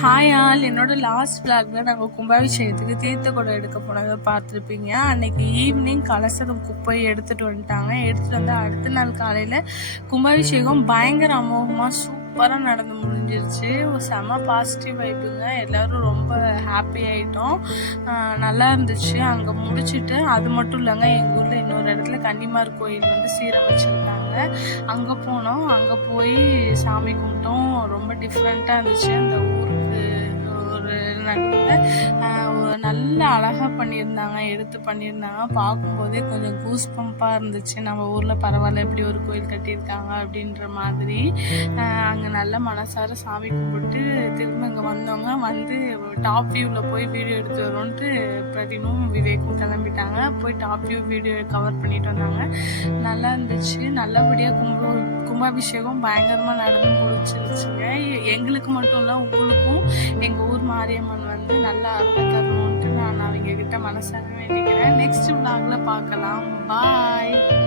Hi all என்னோட last vlogல நாங்கள் கும்பாபிஷேகத்துக்கு தீர்த்த குடம் எடுக்க போனதை பார்த்துருப்பீங்க. அன்னைக்கு ஈவினிங் கலசரம் குப்பை எடுத்துட்டு வந்துட்டாங்க. எடுத்துட்டு வந்து அடுத்த நாள் காலையில் கும்பாபிஷேகம் பயங்கர அமோகமாக சூப்பராக நடந்து முடிஞ்சிருச்சு. ஒரு செம பாசிட்டிவ் வைப்புங்க எல்லாரும் ரொம்ப ஹாப்பி ஆயிட்டோம். நல்லா இருந்துச்சு. அங்கே முடிச்சுட்டு அது மட்டும் இல்லைங்க எங்கள் ஊரில் இன்னொரு இடத்துல கன்னிமார் கோயில் வந்து சீரமைச்சிருந்தாங்க. அங்கே போனோம். அங்கே போய் சாமி கும்பிட்டோம். ரொம்ப டிஃப்ரெண்ட்டாக இருந்துச்சு. அந்த ஊருக்கு நல்ல அழகாக பண்ணியிருந்தாங்க எடுத்து பண்ணியிருந்தாங்க. பார்க்கும்போதே கொஞ்சம் கூஸ் பம்பாக இருந்துச்சு. நம்ம ஊரில் பரவாயில்ல இப்படி ஒரு கோயில் கட்டியிருக்காங்க அப்படின்ற மாதிரி. அங்கே நல்ல மனசார சாமி கும்பிட்டு திரும்ப இங்கே வந்தவங்க வந்து டாப் வியூவில் போய் வீடியோ எடுத்து வரோன்ட்டு பிரதினும் விவேக்கும் கிளம்பிட்டாங்க. போய் டாப் வியூ வீடியோ கவர் பண்ணிட்டு வந்தாங்க. நல்லா இருந்துச்சு. நல்லபடியாக கும்ப கும்பாபிஷேகம் பயங்கரமாக நடந்து முடிச்சிருச்சுங்க எங்களுக்கு மட்டும் இல்லை உங்களுக்கும். எங்கள் ஊர் மாரியம்மன் வந்து நல்லா அருளை தரணுன்ட்டு நான் அவங்க கிட்ட மனசார வேண்டிக்கிறேன். நெக்ஸ்ட் vlogல பார்க்கலாம். பாய்